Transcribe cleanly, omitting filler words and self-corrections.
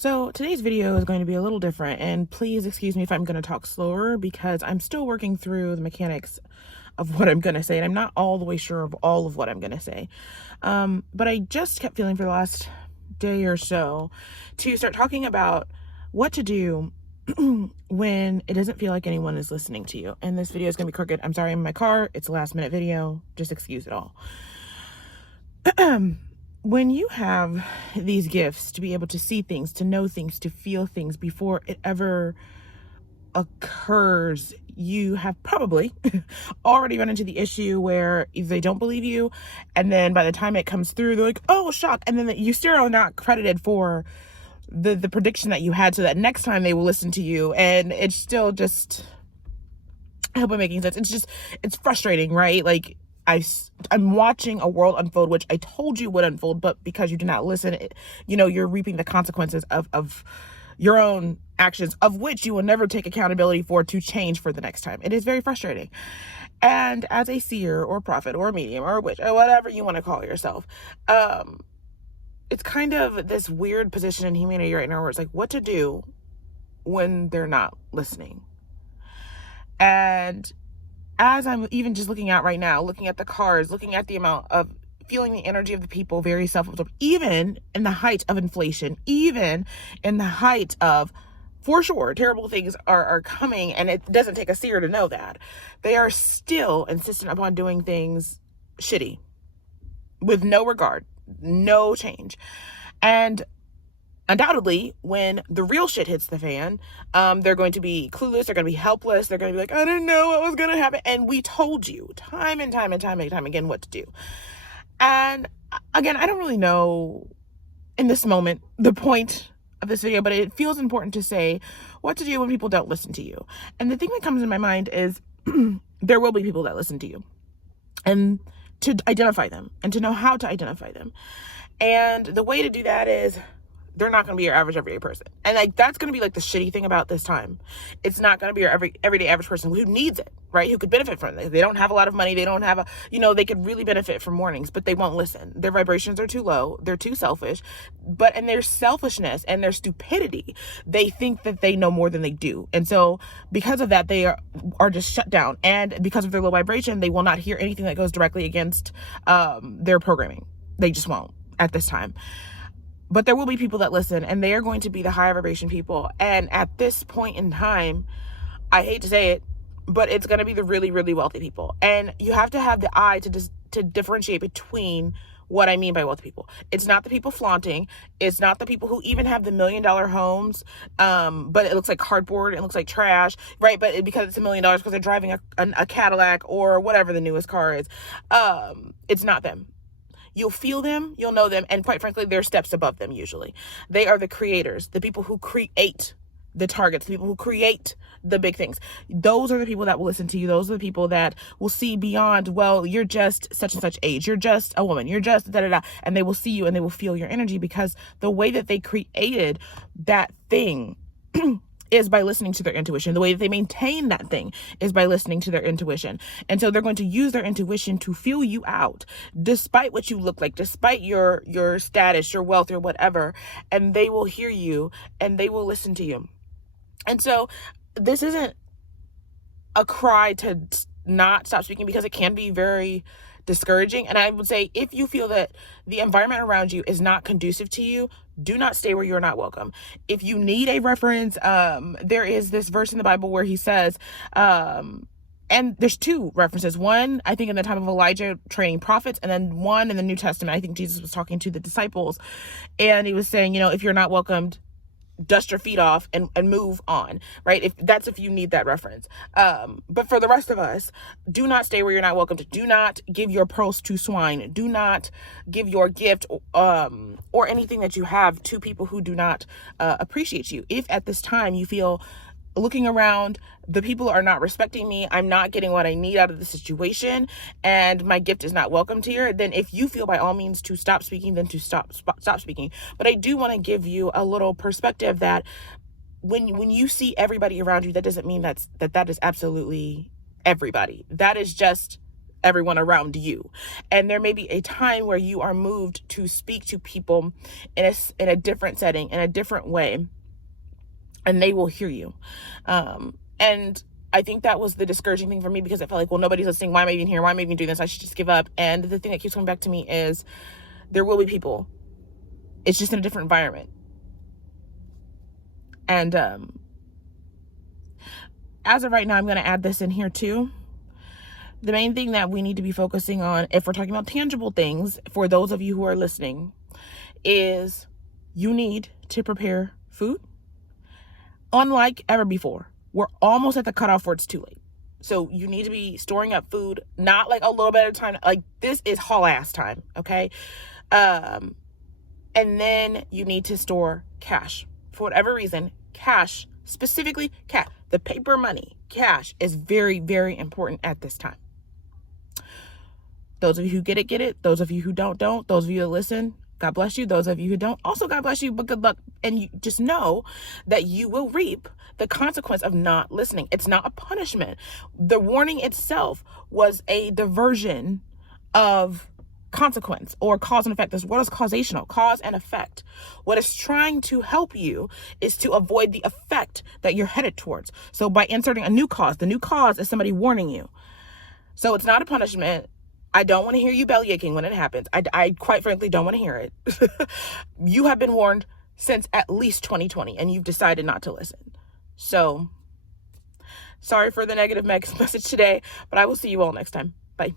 So today's video is going to be a little different, and please excuse me if I'm going to talk slower because I'm still working through the mechanics of what I'm going to say, and I'm not all the way sure of all of what I'm going to say. But I just kept feeling for the last day or so to start talking about what to do when it doesn't feel like anyone is listening to you. And this video is going to be crooked. I'm sorry, I'm in my car. It's a last minute video. Just excuse it all. When you have these gifts to be able to see things, to know things, to feel things before it ever occurs, you have probably already run into the issue where either they don't believe you, and then by the time it comes through, they're like, oh, shock. And then you still are not credited for the prediction that you had, so that next time they will listen to you. And it's still just, I hope I'm making sense. It's frustrating, right? Like, I'm watching a world unfold, which I told you would unfold, but because you did not listen, you're reaping the consequences of your own actions, of which you will never take accountability for to change for the next time. It is very frustrating. And as a seer or prophet or medium or witch or whatever you want to call yourself, it's kind of this weird position in humanity right now where it's like, what to do when they're not listening. And as I'm even just looking out right now, looking at the cars, looking at the amount of feeling the energy of the people, very self-absorbed, even in the height of inflation, even in the height of, for sure, terrible things are coming, and it doesn't take a seer to know that. They are still insistent upon doing things shitty, with no regard, no change. And undoubtedly, when the real shit hits the fan, they're going to be clueless. They're going to be helpless. They're going to be like, I didn't know what was going to happen. And we told you time and time again what to do. And again, I don't really know in this moment the point of this video, but it feels important to say what to do when people don't listen to you. And the thing that comes in my mind is there will be people that listen to you, and to identify them and to know how to identify them. And the way to do that is, they're not going to be your average everyday person. And like, that's going to be like the shitty thing about this time. It's not going to be your everyday average person who needs it, right? Who could benefit from it. They don't have a lot of money. They don't have they could really benefit from warnings, but they won't listen. Their vibrations are too low. They're too selfish. But in their selfishness and their stupidity, they think that they know more than they do. And so because of that, they are just shut down. And because of their low vibration, they will not hear anything that goes directly against their programming. They just won't at this time. But there will be people that listen, and they are going to be the high vibration people. And at this point in time, I hate to say it, but it's going to be the really, really wealthy people. And you have to have the eye to differentiate between what I mean by wealthy people. It's not the people flaunting. It's not the people who even have the $1 million homes, but it looks like cardboard. It looks like trash, right? But because it's $1 million, because they're driving a Cadillac or whatever the newest car is, it's not them. You'll feel them, you'll know them, and quite frankly, they're steps above them usually. They are the creators, the people who create the targets, the people who create the big things. Those are the people that will listen to you. Those are the people that will see beyond, well, you're just such and such age, you're just a woman, you're just da-da-da, and they will see you and they will feel your energy, because the way that they created that thing is by listening to their intuition. The way that they maintain that thing is by listening to their intuition. And so they're going to use their intuition to feel you out, despite what you look like, despite your status, your wealth, or whatever. And they will hear you and they will listen to you. And so this isn't a cry to not stop speaking, because it can be very discouraging. And I would say, if you feel that the environment around you is not conducive to you, do not stay where you're not welcome. If you need a reference, there is this verse in the Bible where he says, and there's two references. One, I think in the time of Elijah training prophets, and then one in the New Testament. I think Jesus was talking to the disciples, and he was saying, if you're not welcomed, dust your feet off and move on, right? If you need that reference. But for the rest of us, do not stay where you're not welcome to. Do not give your pearls to swine. Do not give your gift or anything that you have to people who do not appreciate you. If at this time you feel, looking around, the people are not respecting me, I'm not getting what I need out of the situation, and my gift is not welcomed here, then if you feel by all means to stop speaking, then to stop speaking. But I do want to give you a little perspective that when you see everybody around you, that doesn't mean that is absolutely everybody. That is just everyone around you. And there may be a time where you are moved to speak to people in a different setting, in a different way, and they will hear you. And I think that was the discouraging thing for me, because I felt like, well, nobody's listening. Why am I even here? Why am I even doing this? I should just give up. And the thing that keeps coming back to me is there will be people. It's just in a different environment. And as of right now, I'm going to add this in here too. The main thing that we need to be focusing on, if we're talking about tangible things, for those of you who are listening, is you need to prepare food unlike ever before. We're almost at the cutoff where it's too late. So you need to be storing up food, not like a little bit at a time. Like, this is haul ass time, okay? And then you need to store cash. For whatever reason, cash, specifically cash, the paper money, cash is very, very important at this time. Those of you who get it, get it. Those of you who don't. Those of you that listen, God bless you. Those of you who don't, also God bless you, but good luck. And you just know that you will reap the consequence of not listening. It's not a punishment. The warning itself was a diversion of consequence, or cause and effect. This word is causational, cause and effect. What it's trying to help you is to avoid the effect that you're headed towards. So by inserting a new cause, the new cause is somebody warning you. So it's not a punishment. I don't want to hear you belly aching when it happens. I quite frankly don't want to hear it. You have been warned since at least 2020, and you've decided not to listen. So sorry for the negative message today, but I will see you all next time. Bye.